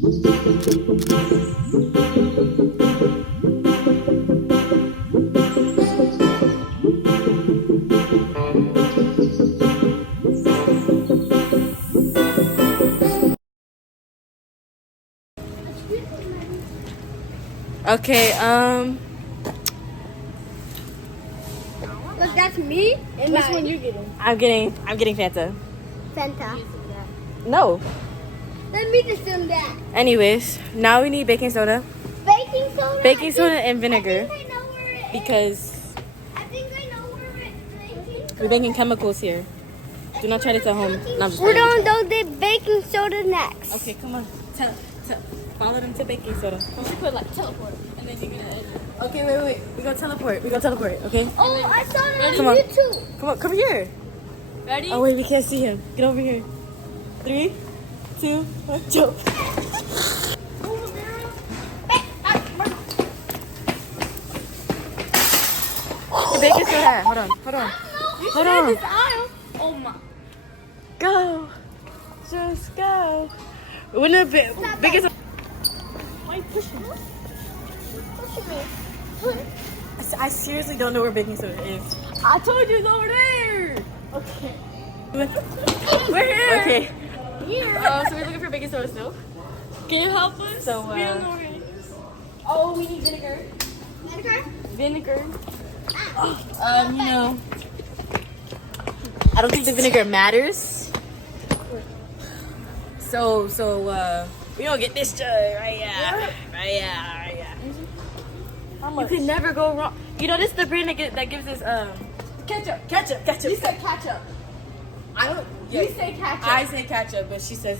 Okay, Look, that's me. And which one you getting? I'm getting Fanta. Fanta. No. Let me just do that. Anyways, now we need baking soda. Baking soda? Baking soda and vinegar. I think I know where it is. Because I think I know where it is. we're making chemicals here. Do not try this at home. No, I'm just We're playing. going to do the baking soda next. Okay, come on. Follow them to baking soda. We should put like teleport, and then you're gonna. Okay, wait. We go teleport. Okay? Oh, I saw it Come on on. YouTube. Come here. Ready? Oh wait, we can't see him. Get over here. 3, 2, 1, jump. The baking soda. Hold on. Oh my. Go. Just go. When the biggest. Why are you pushing? I seriously don't know where baking soda is. I told you it's over there. Okay. We're here. Okay. Here. So we're looking for baking soda still. Can you help us? So, We don't know where it is. Oh, we need vinegar. Vinegar. You know, I don't think the vinegar matters. So, we don't get this jug right yeah. You can never go wrong. You know, this is the brand that gives us ketchup. You said ketchup. I don't. You say ketchup. I say ketchup, but she says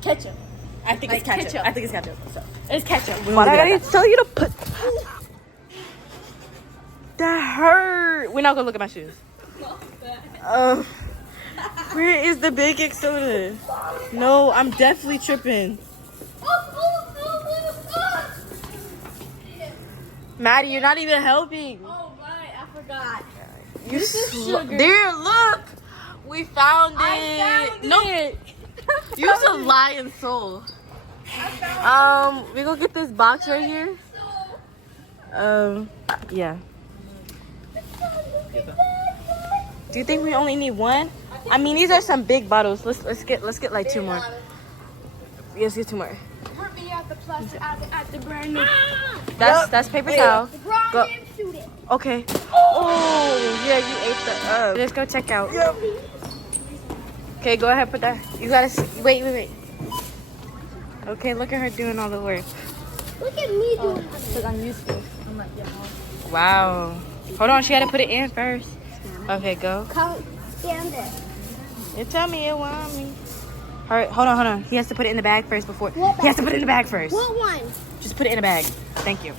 ketchup. I think Like it's ketchup. ketchup. I think it's ketchup. So it's ketchup. Why did I tell you to put? That hurt. We're not gonna look at my shoes. Where is the baking soda? No, I'm definitely tripping. Maddie, you're not even helping. Oh right, I forgot. This is sugar. There, look. We found it. I found no, it. you're a lying soul. We gonna get this box right here. Yeah. Do you think we only need one? I mean, these are some big bottles. Let's get like 2 more. Let's get 2 more. We're be at the plus at the brand new. That's paper towel. Go. Brian, shoot it. Okay. Oh, yeah, you ate the. Let's go check out. Yep. Okay, go ahead. Put that. You gotta wait. Okay, look at her doing all the work. Look at me doing it. Because I'm used to it. I'm like, yeah. Wow. Hold on, she had to put it in first. Okay, go. Stand it. You tell me you want me. All right, hold on. He has to put it in the bag first before. What bag? He has to put it in the bag first. What one? Just put it in a bag. Thank you.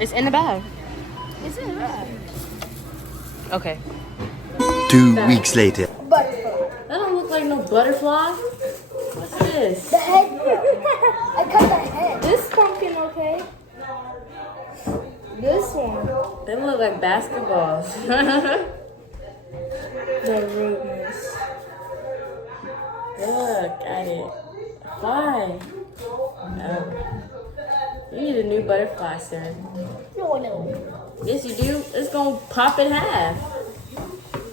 It's in the bag. Is it right? Okay. 2 weeks later. That don't look like no butterfly. What's this? The head. I cut the head. This pumpkin, okay? This one. They look like basketballs. The rudeness. Look at it. Why? No. You need a new butterfly, sir. No. Yes, you do. It's gonna pop in half.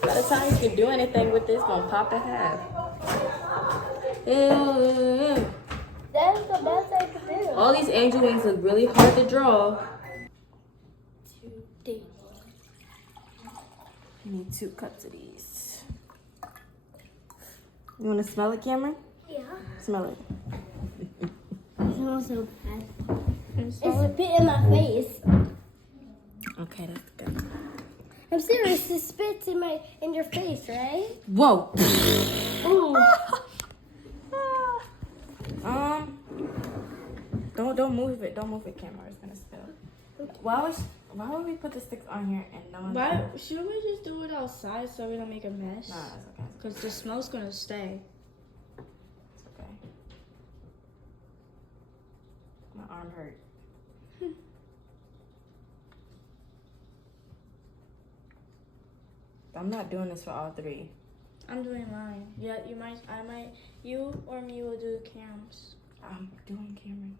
By the time you can do anything with this, it's gonna pop in half. Ew. That's the best I could do. All these angel wings look really hard to draw. You need 2 cups of these. You wanna smell it, Cameron? Yeah. Smell it. It smells so bad. It's spit in my face. Okay, that's good. I'm serious. It spits in your face, right? Whoa. Ooh. Don't move it. Don't move it, camera. It's gonna spill. Why would we put the sticks on here and no one? Why should we just do it outside so we don't make a mess? Nah, it's okay. Because the smell's gonna stay. It's okay. My arm hurt. I'm not doing this for all 3. I'm doing mine. Yeah, you or me will do cams. I'm doing Cameron.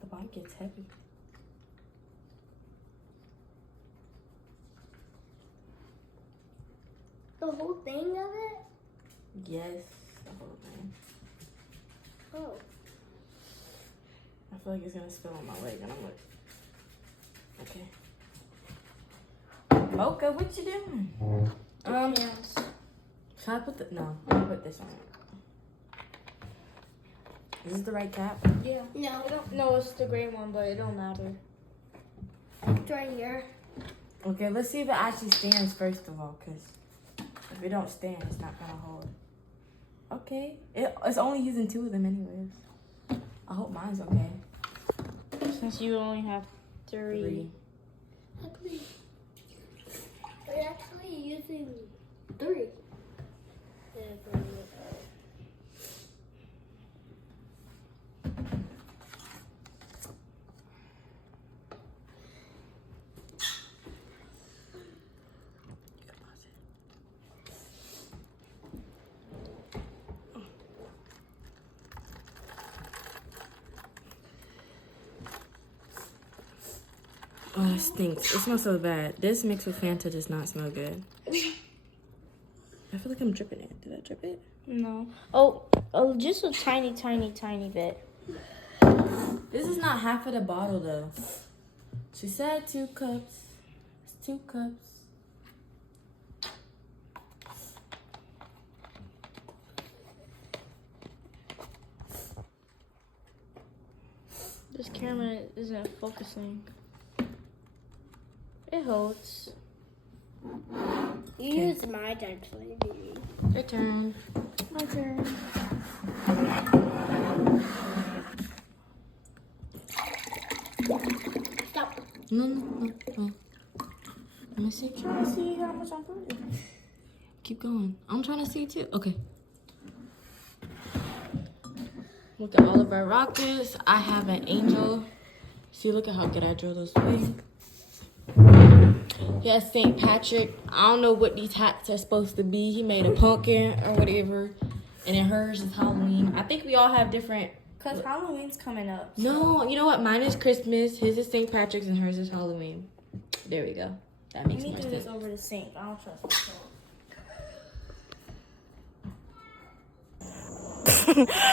The bottom gets heavy. The whole thing of it? Yes, the whole thing. Oh. I feel like it's gonna spill on my leg, and I'm like, okay. Mocha, what you doing? Cams. Should I put the? No, I'm gonna put this on it. Is this the right cap? Yeah. No. No, it's the gray one, but it don't matter. It's right here. Okay, let's see if it actually stands first of all, because if it don't stand, it's not gonna hold. Okay, it's only using 2 of them anyways. I hope mine's okay. Since you only have 3. We're actually using 3. Oh, it stinks. It smells so bad. This mixed with Fanta does not smell good. I feel like I'm dripping it. Did I drip it? No. Oh, just a tiny, tiny, tiny bit. This is not half of the bottle though. She said 2 cups. It's 2 cups. This camera isn't focusing. It holds. You used mine actually, baby. Your turn. My turn. Stop. No. Let me see. Trying to see how much I'm putting. Keep going. I'm trying to see too. Okay. Look at all of our rockets. I have an angel. See, look at how good I drew those wings. Yes, St. Patrick. I don't know what these hats are supposed to be. He made a pumpkin or whatever. And then hers is Halloween. I think we all have different. Because Halloween's coming up. So. No, you know what? Mine is Christmas. His is St. Patrick's and hers is Halloween. There we go. That makes We more need to do sense. this over the sink. I don't trust myself.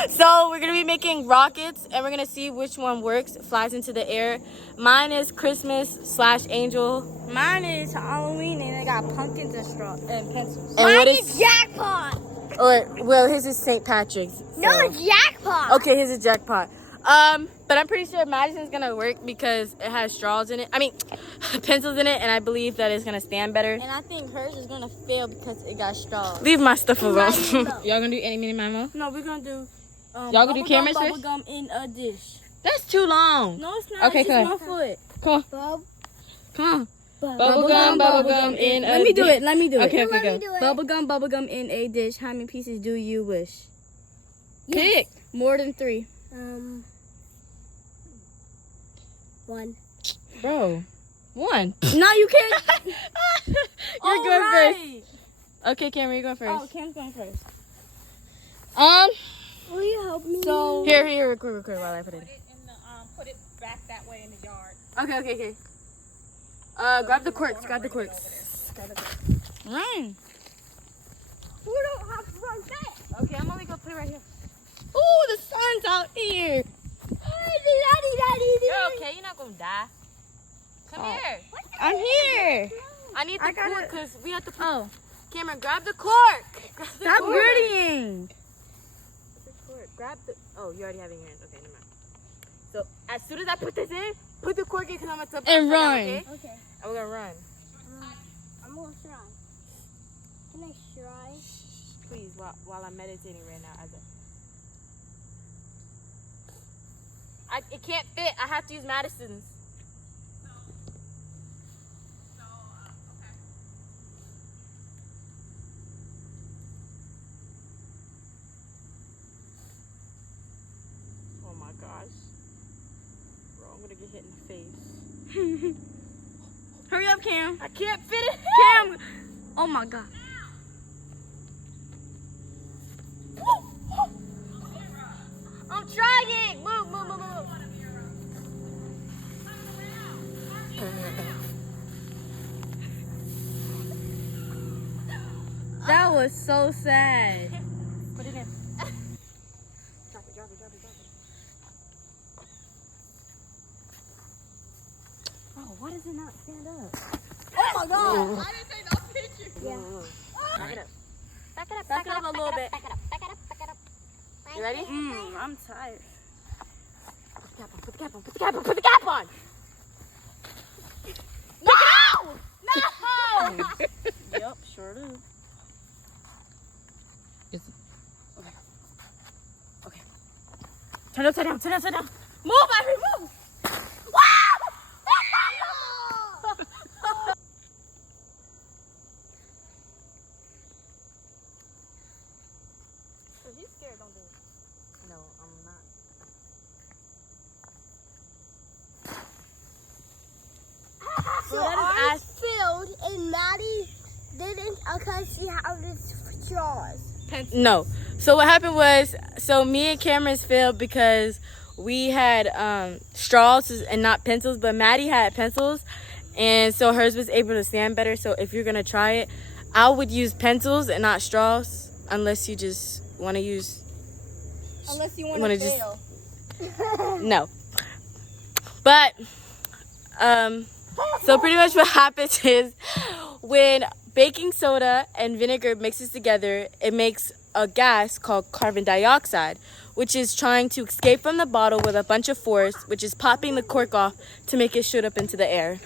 So we're gonna be making rockets and we're gonna see which one works, flies into the air. Mine is Christmas/angel. Mine is Halloween and I got pumpkins and straw and pencils. And what is Jackpot. well, his is St. Patrick's. So. No, it's jackpot. Okay, his is jackpot. But I'm pretty sure Madison's gonna work because it has straws in it. I mean, pencils in it, and I believe that it's gonna stand better. And I think hers is gonna fail because it got straws. Leave my stuff alone. Y'all gonna do any mini mimo? No, we're gonna do Y'all gonna do camera bubble switch? gum in a dish. That's too long. No, it's not. Okay, it's come just on. my foot. Come on. Come on. Bubble gum in a Let me do dish. it. Let me do Okay, it. okay, go. Bubble gum in a dish. How many pieces do you wish? Pick. More than 3. 1. Bro. 1. No, you can't. You're going first. Okay, Cameron, you're going first. Oh, Cam's going first. Will you help me? So Here, record while I put it in. put it back that way in the yard. Okay. Grab the corks. Run. We don't have to run fast. Okay, I'm only gonna put it right here. Ooh, the sun's out here. You're okay. You're not gonna die. Come here. I'm here. I need the I got cork it. because we have to put. Oh, Cameron, grab the cork. Grab the stop cork. grittying. The cork. Grab the. Oh, you already have it in your hands. Okay, never mind. So as soon as I put this in, put the cork in because I'm gonna tip And upside down, run. okay? Okay. And we're gonna run. I'm gonna try. Can I try? Please, while I'm meditating right now, it can't fit. I have to use Madison's. Oh my gosh. Bro, I'm gonna get hit in the face. Hurry up, Cam. I can't fit it. Cam, Oh my god. I'm trying. Move, move, move, move. That was so sad. Put it in. Drop it, drop it, drop it, drop it. Oh, why does it not stand up? Oh my god! I didn't take no picture. Yeah. Back it up. Back it up. Back it up a little bit. Back it up. Back it up. Back it up. You ready? I'm tired. Put the cap on, put the cap on, put the cap on! No! No! Yep, sure do. Okay. Turn upside down, turn upside down. Move, Ivory, move! Wow! If you're scared, don't do it. No, I'm not. So ours filled and Maddie didn't because she had the straws. No. So what happened was, so me and Cameron's failed because we had straws and not pencils, but Maddie had pencils, and so hers was able to stand better. So if you're gonna try it, I would use pencils and not straws, unless you just want to use. Unless you want Wanna to just- fail. No. But so pretty much what happens is when baking soda and vinegar mixes together, it makes a gas called carbon dioxide, which is trying to escape from the bottle with a bunch of force, which is popping the cork off to make it shoot up into the air.